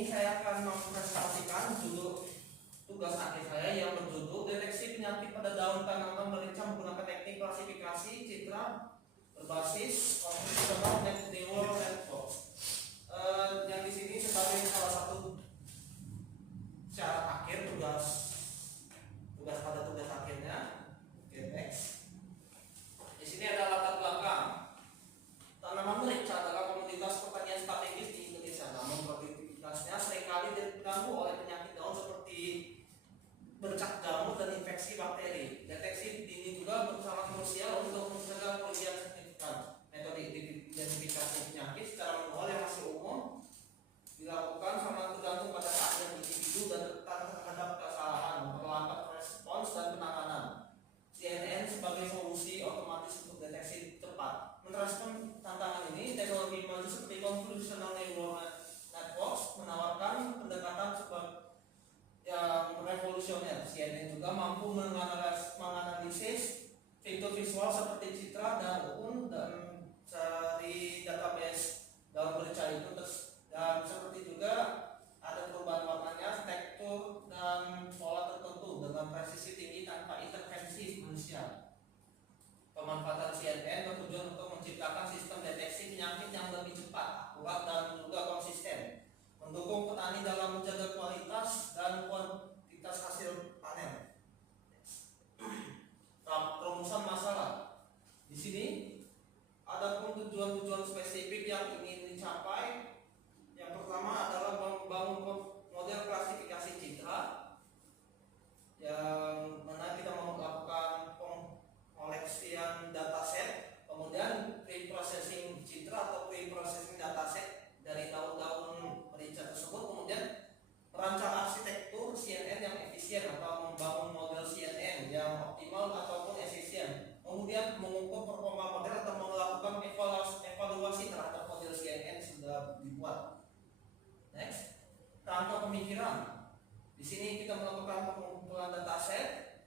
sini saya akan mempresentasikan judul tugas akhir saya yang berjudul deteksi penyakit pada daun tanaman merica menggunakan teknik klasifikasi citra berbasis computational neural network. Yang di sini sebagai salah satu syarat akhir tugas pada tugas akhirnya. Oke, next. Di sini ada latar belakang. Tanaman merica adalah komoditas pertanian strategis di Indonesia, namun produktivitasnya seringkali terganggu oleh penyakit daun seperti bercak jamur dan infeksi bakteri. Deteksi dini juga sangat krusial untuk mencegah kerugian signifikan. Metode identifikasi penyakit secara manual yang masih umum dilakukan sangat tergantung pada keahlian individu dan rentan terhadap kesalahan, memperlambat respons dan penanganan. CNN sebagai solusi otomatis untuk deteksi cepat. Merespon tantangan ini, teknologi maju seperti convolutional neural networks menawarkan pendekatan yang revolusioner. CNN juga mampu menganalisis fitur visual seperti citra dan dari database daun merica itu, dan seperti juga ada perubahan warnanya, tekstur dan pola tertentu dengan presisi tinggi tanpa intervensi manusia. Pemanfaatan CNN bertujuan untuk menciptakan sistem deteksi penyakit yang lebih cepat, akurat dan juga konsisten, mendukung petani dalam menjaga kualitas dan kuantitas hasil panen. Rumusan masalah. Di sini ada pun tujuan-tujuan spesifik yang ingin dicapai. Yang pertama adalah membangun model klasifikasi citra, yang mana kita melakukan pengoleksian dataset, kemudian pre-processing citra atau pre-processing dataset dari daun-daun merica tersebut, kemudian merancang arsitektur CNN yang efisien atau membangun model CNN yang optimal ataupun efisien, kemudian mengukur performa model atau melakukan evaluasi terhadap model CNN sudah dibuat. Next, rangka pemikiran. Di sini kita melakukan pengumpulan dataset,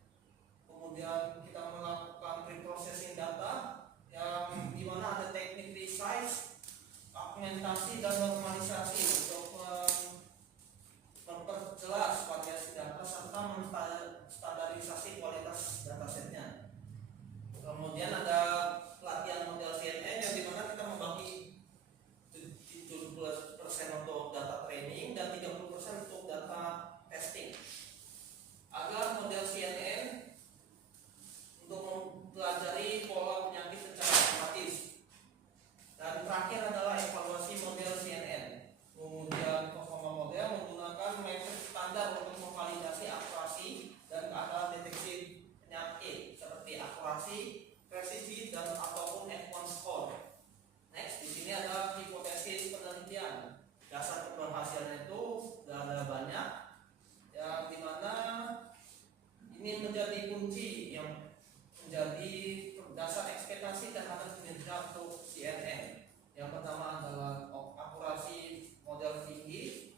kemudian kita melakukan pre-processing data, yang dimana ada teknik resize, augmentasi dan normalisasi untuk memperjelas variasi data serta menstandarisasi kualitas datasetnya. Kemudian ada pelatihan model CNN yang dimana kita membagi 70% untuk data training dan 30% untuk data testing agar model CNN untuk mempelajari pola penyakit secara otomatis. Dan terakhir adalah evaluasi model CNN. Kemudian performa model menggunakan metode standar untuk memvalidasi akurasi dan keadaan deteksi penyakit seperti akurasi, presisi dan ataupun F1 score. Next, di sini ada hipotesis penelitian. Dasar keberhasilan itu ada banyak, yang dimana ini menjadi kunci yang menjadi dasar ekspektasi terhadap kinerja untuk CNN. Yang pertama adalah akurasi model tinggi,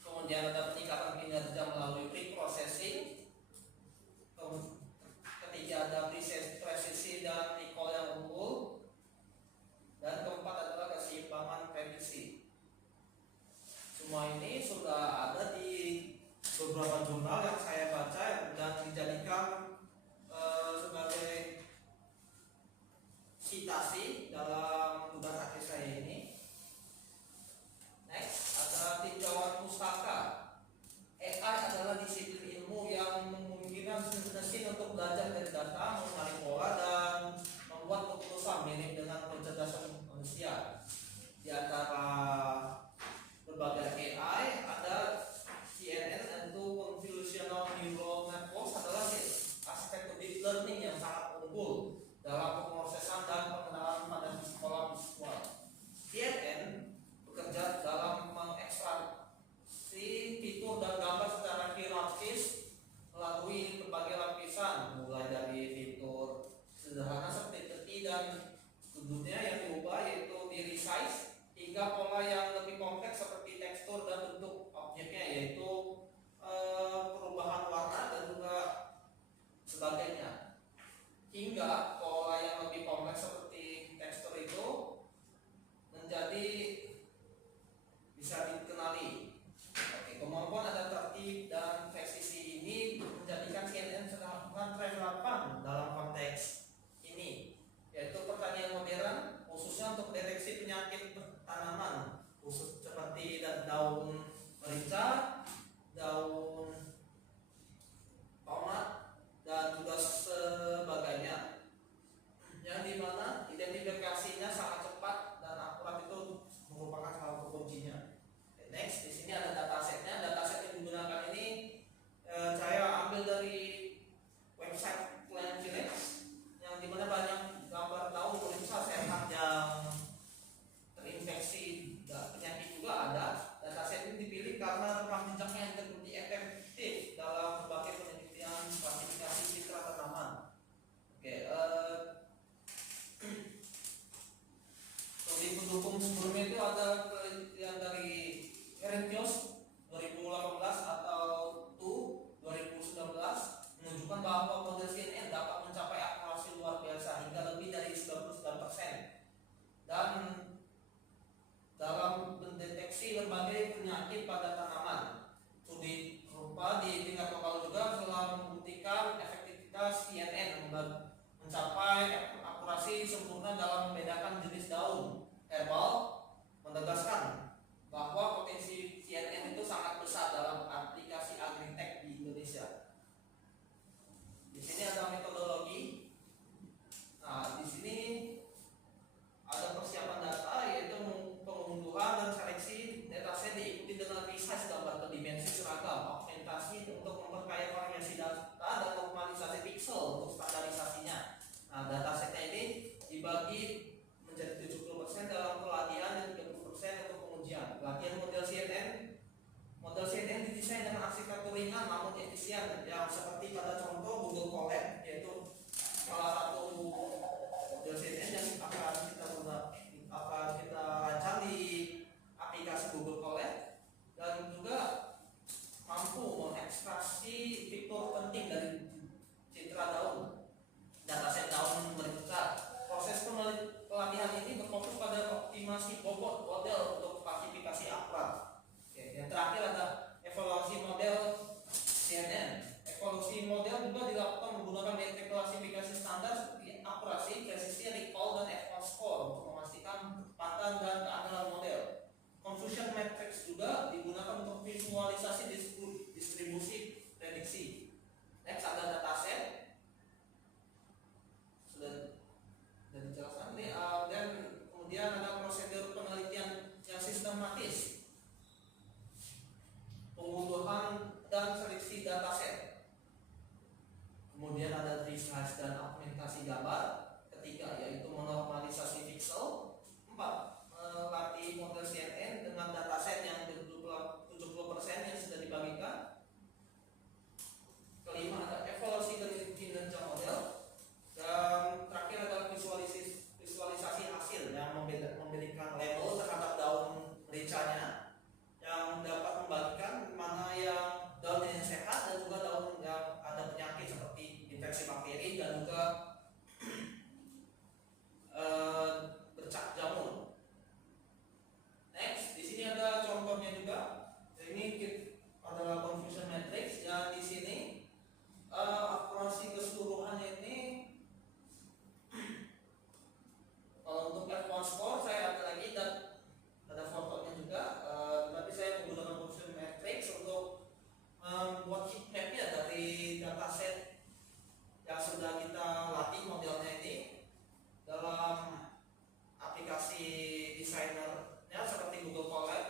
kemudian ada peningkatan kinerja melalui pre-processing, ketiga ada presisi dan recall yang unggul, dan keempat adalah keseimbangan prediksi. Semua ini sudah ada di beberapa jurnal yang saya baca dan dijadikan sebagai rekan CNN sedang melakukan relevan dalam konteks ini, yaitu pertanian modern khususnya untuk deteksi penyakit tanaman khusus seperti daun merica, daun tomat, dan juga sebagainya, yang dimana identifikasinya sangat cepat dan akurat itu merupakan salah satu kuncinya. Next, di sini ada datasetnya. Dataset yang digunakan ini saya ambil dari website Plant Village, yang dimana banyak gambar daun merica sehat yang terinfeksi penyakit juga ada. Dataset ini dipilih karena rekam jejaknya yang terbukti efektif dalam berbagai penelitian klasifikasi citra tanaman. Oke, di pendukung sebelumnya itu ada penelitian dari Erentios 2018 atau TU 2019 menunjukkan bahwa model CNN dapat mencapai akurasi luar biasa hingga lebih dari 99%, dan dalam mendeteksi berbagai penyakit pada tanaman. Studi serupa di tingkat lokal juga telah membuktikan efektivitas CNN mencapai akurasi sempurna dalam membedakan jenis daun herbal, menegaskan bahwa potensi CNN itu sangat besar dalam aplikasi agritech di Indonesia. Di sini ada metodologi. Nah, di sini ada persiapan data, yaitu pengunduhan dan seleksi dataset diikuti dengan resize gambar berdimensi seragam, augmentasi untuk memperkaya variasi data dan normalisasi pixel untuk standarisasinya. Nah, datasetnya ini dibagi menjadi 70% dalam pelatihan dan 30% untuk pengujian. Pelatihan model CNN didesain dengan arsitektur ringan namun efisien, yang seperti pada contoh Google Colab, yaitu salah satu model CNN yang akan kita rancang di aplikasi Google Colab, dan juga mampu mengekstraksi fitur penting dari citra daun, dataset daun merica. Proses pelatihan ini berfokus pada optimasi bobot model untuk klasifikasi akurat. Oke, yang terakhir ada evaluasi model CNN. Evaluasi model juga dilakukan menggunakan metode klasifikasi standar seperti akurasi, presisi, recall, dan advanced score untuk memastikan ketepatan dan keandalan model. Confusion matrix juga digunakan untuk visualisasi distribusi prediksi. Next ada dataset. Sudah dijelaskan ini, dan kemudian ada prosedur penelitian yang sistematis, pengunduhan dan seleksi dataset, kemudian ada resize dan augmentasi gambar. Ketiga, yaitu menormalisasi pixel. 4, melatih model CNN dengan dataset yang 70% yang sudah dibagikan. Kelima, ada evaluasi dari kinerja model. Dan terakhir adalah visualisasi hasil yang memberikan label terhadap daun mericanya, yang dapat membagikan mana yang daun yang sehat dan juga daun yang ada penyakit seperti infeksi bakteri dan juga bercak jamur. Next, di sini ada contohnya juga. Ini adalah confusion matrix, dan di sini akurasi keseluruhannya ini. Kalau untuk F1 score saya ada lagi dan ada fotonya juga, tapi saya menggunakan confusion matrix untuk membuat heat mapnya dari dataset yang sudah kita latih modelnya ini dalam aplikasi desainernya seperti Google Colab,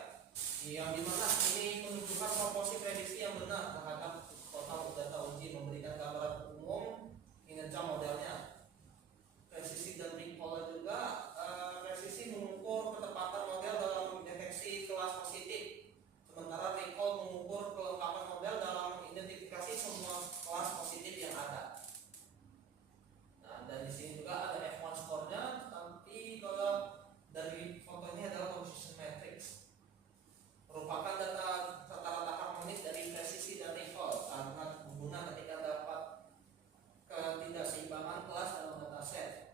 yang dimana ini menunjukkan proporsi prediksi yang benar terhadap total data uji, memberikan gambaran umum kinerja modelnya. Presisi dan recall juga, presisi mengukur ketepatan model dalam deteksi kelas positif, sementara recall mengukur kelengkapan model dalam identifikasi semua kelas positif yang ada. Nah, dan di sini juga ada F1 score-nya, tapi kalau dari foto ini adalah confusion matrix, merupakan data rata-rata harmonis dari presisi dan recall sangat berguna ketika dapat ketidakseimbangan kelas dalam dataset.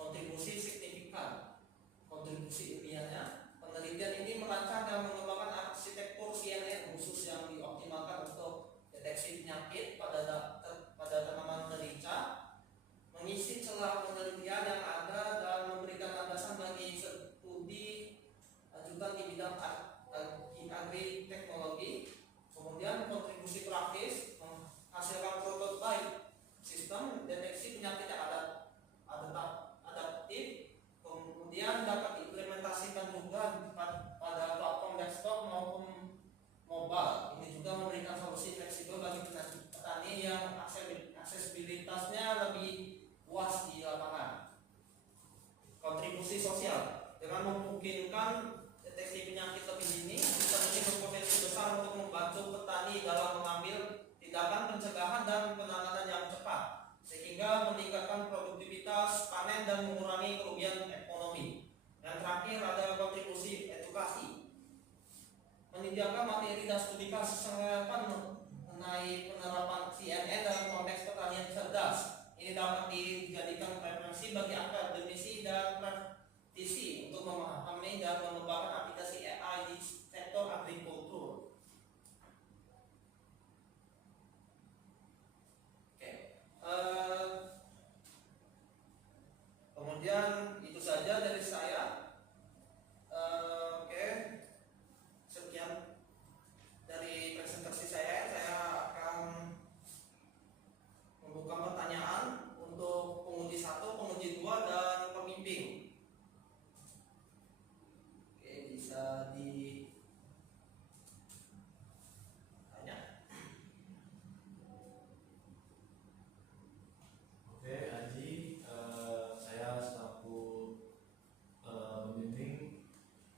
Kontribusi signifikan. Kontribusi ilmiahnya, penelitian ini merancang dan mengembangkan deteksi penyakit pada tanaman merica, mengisi celah penelitian yang ada dan memberikan landasan bagi studi lanjutan di bidang agri-teknologi. Kemudian kontribusi praktis menghasilkan prototipe sistem deteksi penyakit yang adaptif, kemudian dapat diimplementasikan juga pada platform desktop maupun mobile. Ini juga memberikan solusi fleksibel bagi petani yang aksesibilitasnya lebih luas di lapangan. Kontribusi sosial dengan memungkinkan deteksi penyakit lebih dini, sistem ini berpotensi besar untuk membantu petani dalam mengambil tindakan pencegahan dan penanganan yang cepat, sehingga meningkatkan produktivitas panen dan mengurangi kerugian ekonomi. Dan terakhir ada kontribusi edukasi, menyediakan materi dan studi kasus mengenai penerapan CNN dalam konteks pertanian cerdas. Ini dapat dijadikan referensi bagi akademisi dan praktisi untuk memahami dan mengembangkan aplikasi AI di sektor agrikultur. Kemudian itu saja dari saya. Sekian dari presentasi saya. Saya akan membuka pertanyaan untuk penguji 1, penguji 2, dan pembimbing. Bisa ditanya. Aji, saya selaku pembimbing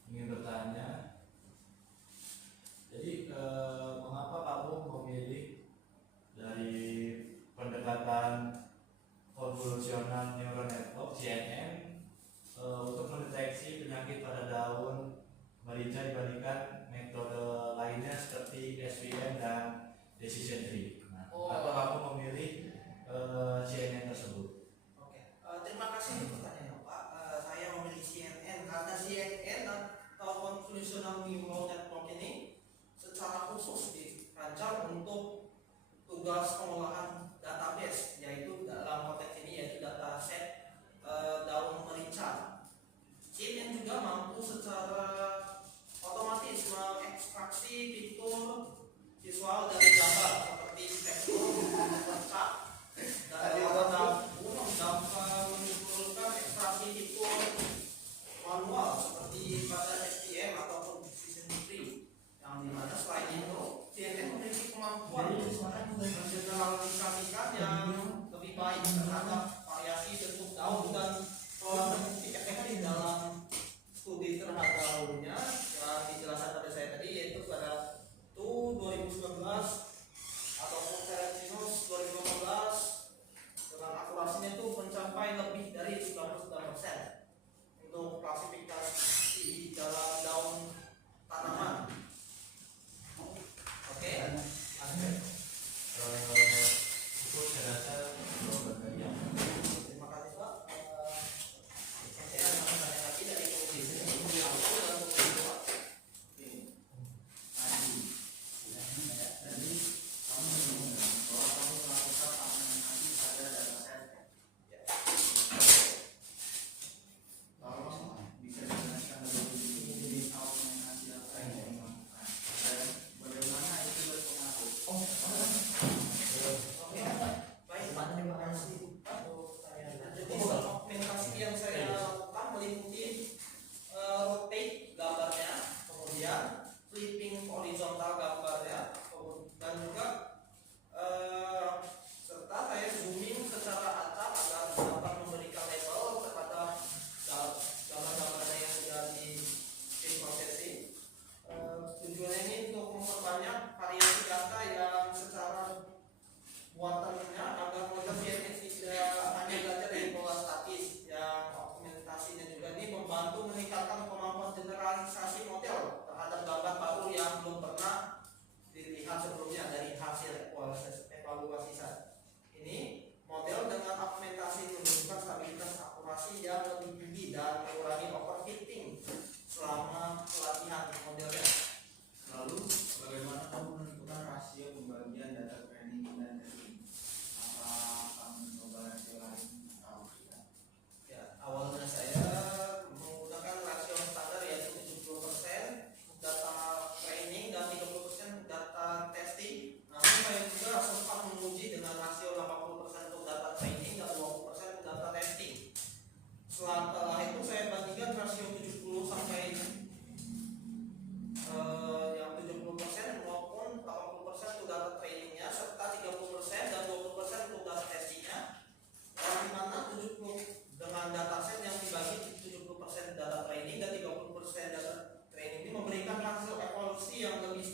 ingin bertanya. Jadi mengapa kamu memilih dari pendekatan konvolusional neural network CNN untuk mendeteksi penyakit pada daun merica dibandingkan metode lainnya seperti SVM dan decision tree? Kenapa kamu memilih CNN tersebut? Terima kasih pertanyaannya, Pak. Saya memilih CNN karena CNN atau convolutional neural network ini secara khusus dirancang untuk tugas pengolahan database, yaitu dalam konteks ini yaitu dataset daun merica. CNN juga mampu secara otomatis mengekstraksi fitur visual dari gambar seperti tekstur, cat, dan dapat menyimpulkan ekstraksi fitur manual seperti pada SVM ataupun decision tree, yang dimana selain itu CNN memiliki kemampuan mengeneralisasikan yang lebih baik terhadap variasi bentuk daun, dan telah terbukti efektif dalam studi terhadap daunnya yang dijelaskan pada saya tadi, yaitu pada 2019 ataupun Celsius 2018, dengan akurasinya itu mencapai lebih dari 99% untuk klasifikasi dalam daun tanaman. Cukup saya rasa jawaban. Terima kasih, Pak. Saya akan tanya lagi dari komisi 1 dan komisi 2. Membantu meningkatkan kemampuan generalisasi model terhadap gambar baru yang belum pernah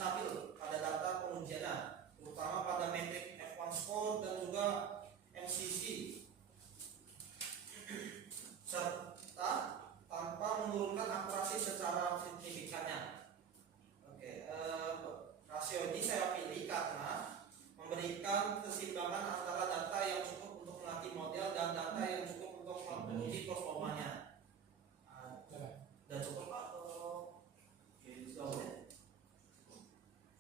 stabil pada data pengujiannya, terutama pada metrik F1 score dan juga MCC, serta tanpa menurunkan akurasi secara signifikannya. Oke, rasio ini saya pilih karena memberikan keseimbangan antara data yang cukup untuk melatih model dan data yang cukup untuk menguji performanya. Dan cukup Pak. Oke, sudah boleh.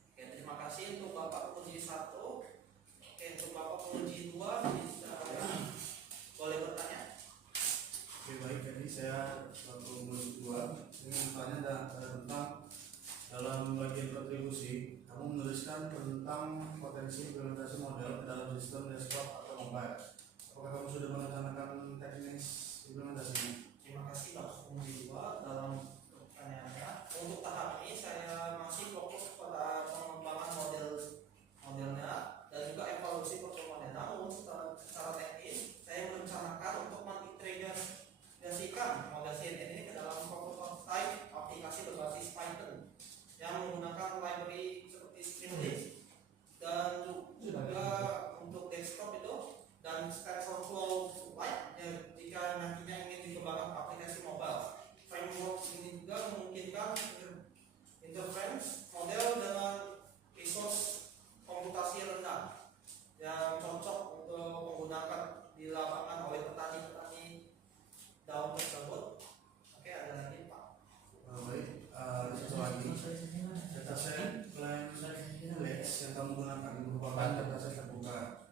Oke, terima kasih untuk Bapak penguji 1. Oke, untuk Bapak penguji 2 bisa boleh bertanya. Oke, baik, jadi saya selaku penguji 2 ingin bertanya tentang dalam bagian kontribusi kamu menuliskan tentang potensi implementasi model ke dalam sistem desktop atau mobile. Apakah kamu sudah merencanakan teknis implementasinya? Terima kasih Bapak penguji 2 dalam pertanyaannya. Untuk tahap ini saya masih fokus pada pengembangan modelnya dan juga evaluasi performanya. Namun secara teknis saya merencanakan untuk mengintegrasikan model CNN ini ke dalam prototype aplikasi berbasis Python yang menggunakan library seperti Streamlit dan juga untuk desktop itu dan TensorFlow Lite jika nantinya ingin dikembangkan ke aplikasi mobile. Framework ini juga memungkinkan interference model dengan resource komputasi rendah yang cocok untuk menggunakan di lapangan oleh petani-petani daun tersebut. Oke, ada lagi Pak. Baik, satu lagi dataset plan Lex yang kamu gunakan merupakan dataset terbuka.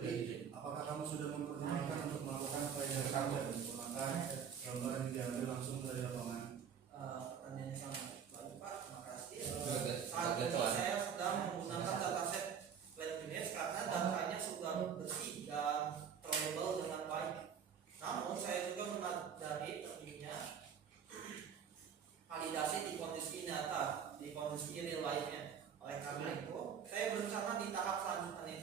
Jadi apakah kamu sudah mempertimbangkan untuk melakukan pelajaran dan menggunakan gambar yang diambil langsung dari lapangan? Pertanyaan sama baik Pak, terima kasih. Saat ini saya sedang menggunakan dataset Planimage karena datanya sudah bersih dan terlabel dengan baik. Namun saya juga menyadari pentingnya validasi di kondisi nyata, di kondisi real life-nya. Oleh karena itu, saya berencana di tahap selanjutnya